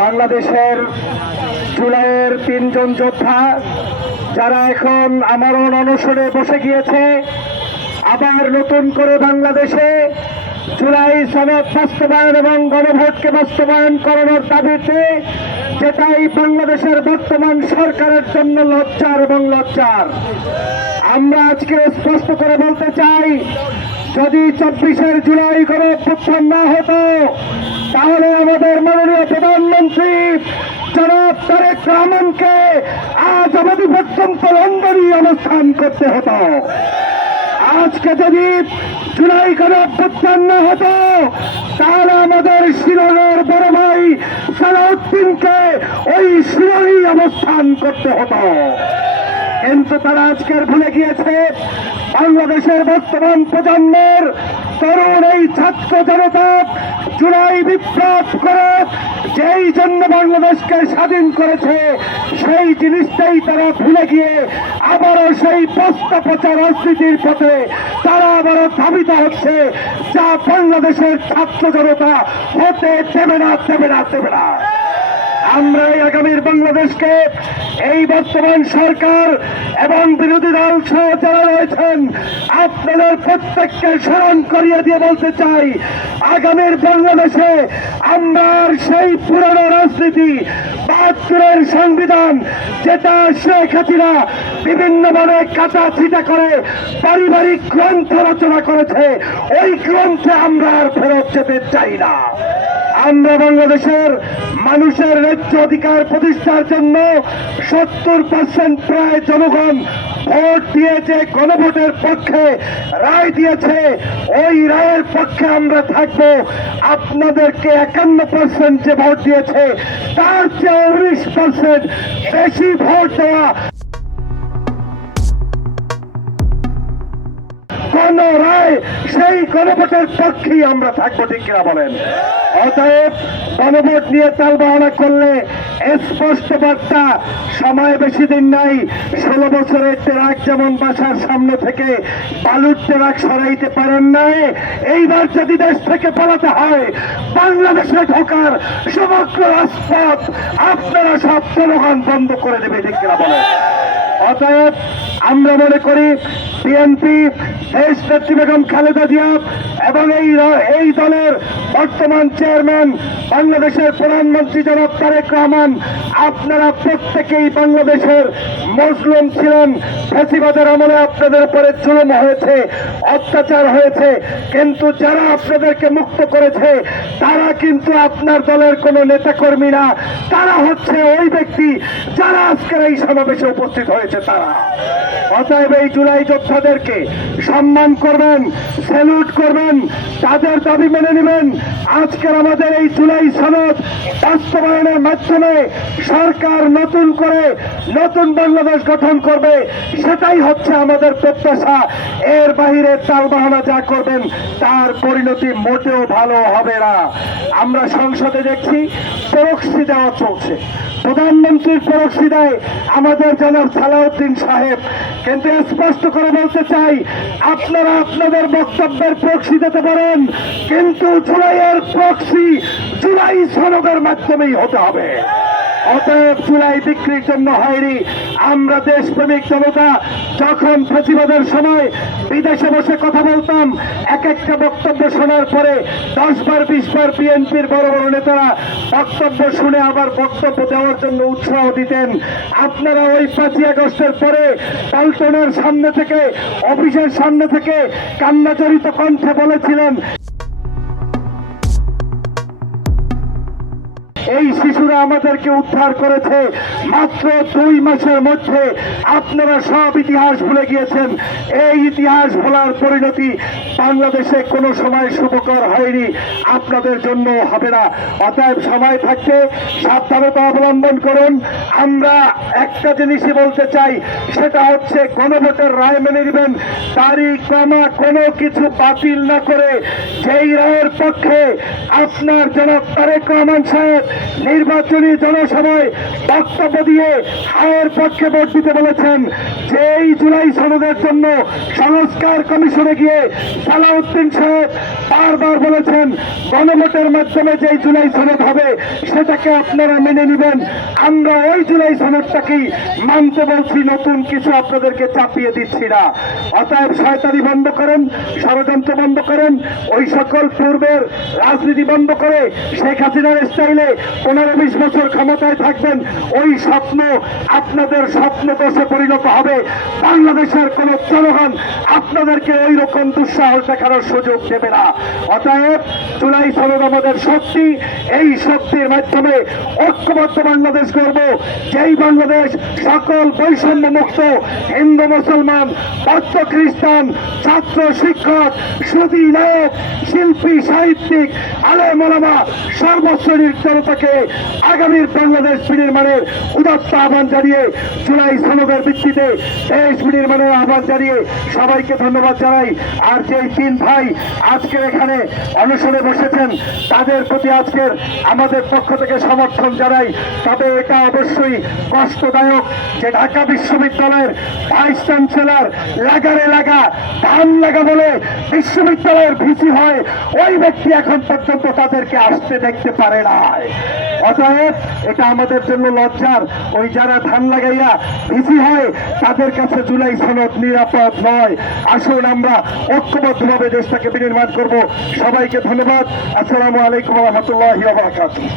বাংলাদেশের জুলাইয়ের 3 জন যোদ্ধা যারা এখন আমরণ অনশনে বসে গিয়েছে, আবার নতুন করে বাংলাদেশে জুলাই সনদ বাস্তবায়ন এবং গণভোটকে বাস্তবায়ন করানোর দাবিতে, যেটাই বাংলাদেশের বর্তমান সরকারের জন্য লজ্জার এবং লজ্জার। আমরা আজকে স্পষ্ট করে বলতে চাই, যদি 24 জুলাই গণঅভ্যুত্থান না হতো, তাহলে আমাদের মাননীয় প্রধানমন্ত্রী জনাব তারেক রহমানকে আজ অবধি পর্যন্ত লন্ডনে অবস্থান করতে হতো। আজকে যদি জুলাই গণঅভ্যুত্থান না হতো, তাহলে আমাদের শিলংয়ের বড় ভাই সালাউদ্দিনকে ওই শিলংই অবস্থান করতে হতো। কিন্তু তারা আজকের ভুলে গিয়েছে, বাংলাদেশের বর্তমান প্রজন্মের তরুণ এই ছাত্র জনতা জুলাই বিপ্লব করে যেই জন্য বাংলাদেশকে স্বাধীন করেছে, সেই জিনিসটাই তারা ভুলে গিয়ে আবারও সেই বস্তা পচা রাজনীতির পথে তারা আবারও ধাবিত হচ্ছে, যা বাংলাদেশের ছাত্র জনতা হতে দেবে না, দেবে না, দেবে না। আমরা আগামীর বাংলাদেশকে এই বর্তমান সরকার এবং বিরোধী দল সহ যারা রয়েছেন, আপনাদের প্রত্যেককে স্মরণ করিয়ে দিয়ে বলতে চাই, আগামীর বাংলাদেশে আমরা সেই পুরনো রাজনীতি, ৭২-এর সংবিধান, যেটা শেখ হাসিনা বিভিন্নভাবে কাটা ছিটা করে পারিবারিক গ্রন্থ রচনা করেছে, ওই গ্রন্থে আমরা আর ফেরত যেতে চাই না। আমরা বাংলাদেশের মানুষের ন্যায্য অধিকার প্রতিষ্ঠার জন্য ৭০% প্রায় জনগণ ভোট দিয়েছে, গণভোটের পক্ষে রায় দিয়েছে, ওই রায়ের পক্ষে আমরা থাকবো। আপনাদেরকে ৫১% যে ভোট দিয়েছে, তার চেয়ে ১৯% বেশি ভোট দেওয়া কোন রায়, সেই গণভোটের পক্ষেই আমরা থাকবো, ঠিক কিনা বলেন? অতএব গণভোট নিয়ে তালবাহানা করলে স্পষ্ট বার্তা, সময় বেশি দিন নাই। ১৬ বছরের ট্রাক যেমন বাসার সামনে থেকে বালুর ট্রাক সরাইতে পারেন নাই, এইবার যদি দেশ থেকে পালাতে হয়, বাংলাদেশে ঢোকার সমগ্র রাজপথ আপনারা সব জনগণ বন্ধ করে দেবে, ঠিক কিনা বলেন? অতএব আমরা মনে করি বিএনপি, দেশ নেত্রী বেগম খালেদা জিয়া এবং এই দলের বর্তমান চেয়ারম্যান বাংলাদেশের প্রধানমন্ত্রী জনাব তারেক রহমান, আপনারা প্রত্যেকেই বাংলাদেশের মজলুম ছিলেন। ফ্যাসিবাদের আমলে আপনাদের উপরে জুলুম হয়েছে, অত্যাচার হয়েছে, কিন্তু যারা আপনাদেরকে মুক্ত করেছে তারা কিন্তু আপনার দলের কোনো নেতাকর্মী না, তারা হচ্ছে ওই ব্যক্তি যারা আজকের এই সমাবেশে উপস্থিত হয়েছে তারা। অতএব এই জুলাই যোদ্ধাদেরকে সম্মান করবেন, স্যালুট করবেন, তাদের দাবি মেনে নেবেন। আজকের আমাদের এই জুলাই সনদ বাস্তবায়নের মাধ্যমে সরকার নতুন করে নতুন বাংলাদেশ গঠন করবে, সেটাই হচ্ছে আমাদের প্রত্যাশা। এর বাহিরে তালবাহানা যা করবেন তার পরিণতি মোটেও ভালো হবে না। আমরা সংসদে দেখছি প্রক্সি দেওয়া চলছে, প্রধানমন্ত্রীর প্রক্সি দেয় আমাদের জনাব সালাউদ্দিন সাহেব। কিন্তু স্পষ্ট করে বলতে চাই, আপনারা আপনাদের বক্তব্যের প্রক্সি দিতে পারেন, কিন্তু জুলাইয়ের প্রক্সি জুলাই সনদের মাধ্যমেই হতে হবে। অতএব জুলাই বিক্রির জন্য হয়নি। আমরা দেশপ্রেমিক জনতা যখন ফ্যাসিবাদের সময় বিদেশে বসে কথা বলতাম, এক একটা বক্তব্য শোনার পরে 10 বার 20 বার বিএনপির বড় বড় নেতারা বক্তব্য শুনে আবার বক্তব্য দেওয়ার জন্য উৎসাহ দিতেন। আপনারা ওই 5ই আগস্টের পরে পল্টনের সামনে থেকে, অফিসের সামনে থেকে কান্নাজড়িত কণ্ঠে বলেছিলেন, এই শিশুরা আমাদেরকে উদ্ধার করেছে। মাত্র 2 মাসের মধ্যে আপনারা সব ইতিহাস ভুলে গিয়েছেন। এই ইতিহাস ভোলার পরিণতি বাংলাদেশে কোনো সময় শুভকর হয়নি, আপনাদের জন্য হবে না। অতএব সময় থাকতে সাবধানতা অবলম্বন করুন। আমরা একটা জিনিসই বলতে চাই, সেটা হচ্ছে গণভোটের রায় মেনে নেবেন, তারিখ কমা কোনো কিছু বাতিল না করে যেই রায়ের পক্ষে আপনার জনাব তারেক রহমান সাহেব নির্বাচনী জনসভায় বক্তব্য দিয়ে হায়ের পক্ষে ভোট দিতে বলেছেন। যে এই জুলাই সনদের জন্য সংস্কার কমিশনে গিয়ে সালাউদ্দিন সাহেব বারবার বলেছেন গণভোটের মাধ্যমে যে জুলাই সনদ হবে সেটাকে আপনারা মেনে নেবেন। আমরা ওই জুলাই সনদটাকেই মানতে বলছি, নতুন কিছু আপনাদেরকে চাপিয়ে দিচ্ছি না। অতএব শয়তানি বন্ধ করেন, ষড়যন্ত্র বন্ধ করেন, ওই সকল পূর্বের রাজনীতি বন্ধ করে শেখ হাসিনার স্টাইলে 15-20 বছর ক্ষমতায় থাকবেন, ওই স্বপ্ন আপনাদের স্বপ্ন দোষে পরিণত হবে। বাংলাদেশের কোন জনগণ আপনাদেরকে ওই রকম দুঃসাহস দেখানোর সুযোগ দেবে না। অতএব জুলাই সনদ আমাদের শক্তি, এই শক্তির মাধ্যমে ঐক্যবদ্ধ বাংলাদেশ করব, যেই বাংলাদেশ সকল বৈষম্য মুক্ত, হিন্দু মুসলমান, বৌদ্ধ খ্রিস্টান, ছাত্র শিক্ষক, সুদী নায়ক, শিল্পী সাহিত্যিক, আলেম ওলামা, সর্বশ্রেণীর জনতাকে আগামীর বাংলাদেশ বিনির্মাণের উদাত্ত আহ্বান জানিয়ে, জুলাই সনদের ভিত্তিতে দেশ বিনির্মাণের আহ্বান জানিয়ে সবাইকে ধন্যবাদ জানাই। আর যেই 3 ভাই আজকে এখানে অনশনে বসেছেন তাদের প্রতি আজকের আমাদের পক্ষ থেকে সমর্থন জানাই। তবে এটা অবশ্যই কষ্টদায়ক যে ঢাকা বিশ্ববিদ্যালয়ের ভাইস চ্যান্সেলর লাগারে লাগা ধান লাগা বলে বিশ্ববিদ্যালয়ের ভিসি হয়, ওই ব্যক্তি এখন পর্যন্ত তাদেরকে আসতে দেখতে পারে নাই। অতএব এটা আমাদের জন্য লজ্জার। ওই যারা ধান লাগাইয়া ভিসি হয় তাদের কাছে জুলাই সনদ নিরাপদ নয়। আসুন আমরা ঐক্যবদ্ধভাবে দেশটাকে বিনির্মাণ করব। সবাইকে ধন্যবাদ। আসসালামু আলাইকুম ওয়া রাহমাতুল্লাহি ওয়া বারাকাতুহু।